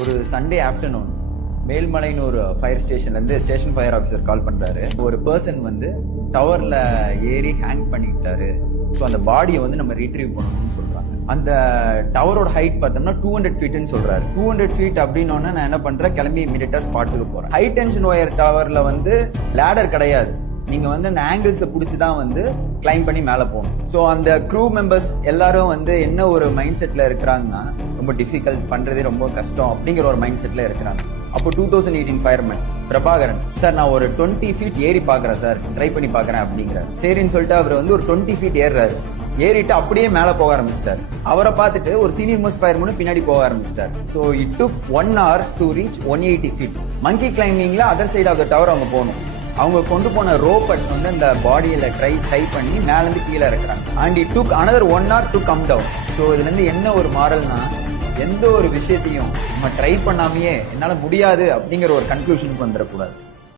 ஒரு Sunday afternoon மேல்மலைன்னு ஒரு fire ஸ்டேஷன்லேருந்து ஸ்டேஷன் ஃபயர் ஆஃபீஸர் கால் பண்ணுறாரு. ஒரு பர்சன் வந்து டவரில் ஏறி ஹேங் பண்ணிக்கிட்டாரு. ஸோ அந்த பாடியை வந்து நம்ம ரீட்ரீவ் பண்ணணும்னு சொல்கிறாங்க. அந்த டவரோட ஹைட் பார்த்தோம்னா 200 ஃபீட்னு சொல்கிறாரு. 200 ஃபீட் அப்படின்னோடனே நான் என்ன பண்ணுறேன், கிளம்பி இமீடியட்டாக ஸ்பாட்டுக்கு போகிறேன். ஹை டென்ஷன் ஒயர் டவரில் வந்து லேடர் கிடையாது. நீங்க வந்து அந்த ஆங்கிள்ஸை பிடிச்சி தான் வந்து கிளைம் பண்ணி மேலே போகணும். ஸோ அந்த க்ரூ மெம்பர்ஸ் எல்லாரும் வந்து என்ன ஒரு மைண்ட் செட்ல இருக்கிறாங்கன்னா, ரொம்ப டிஃபிகல்ட் பண்றதே ரொம்ப கஷ்டம் அப்படிங்கிற ஒரு மைண்ட் செட்ல இருக்கிறாங்க. அப்போ 2018 ஃபயர்மேன் பிரபாகரன் சார், நான் ஒரு 20 ஃபீட் ஏறி பாக்குறேன் சார், ட்ரை பண்ணி பாக்குறேன் அப்படிங்கிறார். சரின்னு சொல்லிட்டு அவர் வந்து ஒரு 20 ஃபீட் ஏறுறாரு. ஏறிட்டு அப்படியே மேல போக ஆரம்பிச்சிட்டாரு. அவரை பார்த்துட்டு ஒரு சீனியர் மோஸ்ட் ஃபயர்மேன் பின்னாடி போக ஆரம்பிச்சிட்டாரு. So it took 1 hour to reach 180 feet. Monkey கிளைம்பிங்ல other side of the tower அவங்க போகணும். அவங்க கொண்டு போன ரோப் வந்து அந்த பாடியில ட்ரை பண்ணி மேல இருந்து கீழே இருக்கிறாங்க. And it took another 1 hour to come down. So இதுல இருந்து என்ன ஒரு மாரல்னா, எந்த ஒரு விஷயத்தையும் நம்ம ட்ரை பண்ணாமையே என்னால முடியாது அப்படிங்கிற ஒரு கன்க்ளூஷனுக்கு வந்துடக்கூடாது.